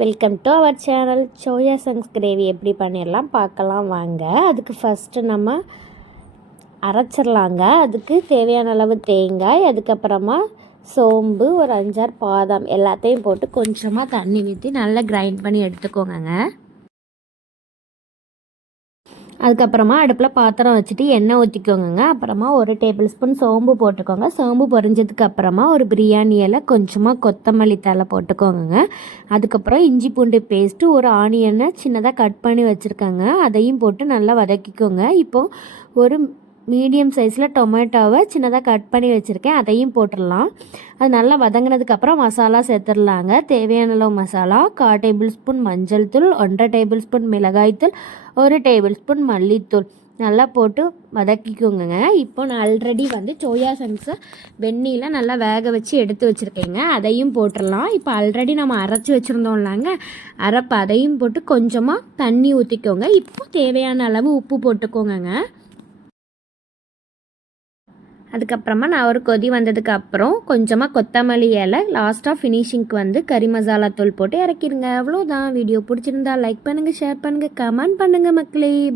Welcome to our channel. Soya chunks gravy எப்படி பண்ணிடலாம் பார்க்கலாம் வாங்க. அதுக்கு ஃபஸ்ட்டு நம்ம அரைச்சிடலாங்க. அதுக்கு தேவையான அளவு தேங்காய், அதுக்கப்புறமா சோம்பு, ஒரு 5-6 பாதாம் எல்லாத்தையும் போட்டு கொஞ்சமாக தண்ணி ஊற்றி நல்லா கிரைண்ட் பண்ணி எடுத்துக்கோங்க. அதுக்கப்புறமா அடுப்பில் பாத்திரம் வச்சுட்டு எண்ணெய் ஊற்றிக்கோங்க. அப்புறமா 1 டேபிள் ஸ்பூன் சோம்பு போட்டுக்கோங்க. சோம்பு பொரிஞ்சதுக்கு அப்புறமா ஒரு பிரியாணி இலை, கொஞ்சமாக கொத்தமல்லி தழை போட்டுக்கோங்க. அதுக்கப்புறம் இஞ்சி பூண்டு பேஸ்ட்டு, ஒரு ஆனியனை சின்னதாக கட் பண்ணி வச்சுருக்கேங்க, அதையும் போட்டு நல்லா வதக்கிக்கோங்க. இப்போது ஒரு மீடியம் சைஸில் டொமேட்டோவை சின்னதாக கட் பண்ணி வச்சுருக்கேன், அதையும் போட்டுடலாம். அது நல்லா வதங்கினதுக்கப்புறம் மசாலா சேர்த்துடலாங்க. தேவையான அளவு மசாலா, 1/4 டேபிள் ஸ்பூன் மஞ்சள் தூள், 1/2 டேபிள் ஸ்பூன் மிளகாய்த்தூள், 1 டேபிள் ஸ்பூன் மல்லித்தூள் நல்லா போட்டு வதக்கிக்கோங்க. இப்போ நான் ஆல்ரெடி சோயா சங்க்ஸை வெந்நீரில் நல்லா வேக வச்சு எடுத்து வச்சுருக்கேங்க, அதையும் போட்டுடலாம். இப்போ ஆல்ரெடி நம்ம அரைச்சி வச்சுருந்தோம்லாங்க, அரைப்பை அதையும் போட்டு கொஞ்சமாக தண்ணி ஊற்றிக்கோங்க. இப்போ தேவையான அளவு உப்பு போட்டுக்கோங்க. அதுக்கப்புறமா நான் ஒரு கொதி வந்ததுக்கப்புறம் கொஞ்சமாக கொத்தமல்லி இலை, லாஸ்ட்டாக ஃபினிஷிங்க்கு கறி மசாலா தூள் போட்டு இறக்கிடுங்க. அவ்வளோதான். வீடியோ பிடிச்சிருந்தா லைக் பண்ணுங்கள், ஷேர் பண்ணுங்கள், கமெண்ட் பண்ணுங்கள் மக்களே.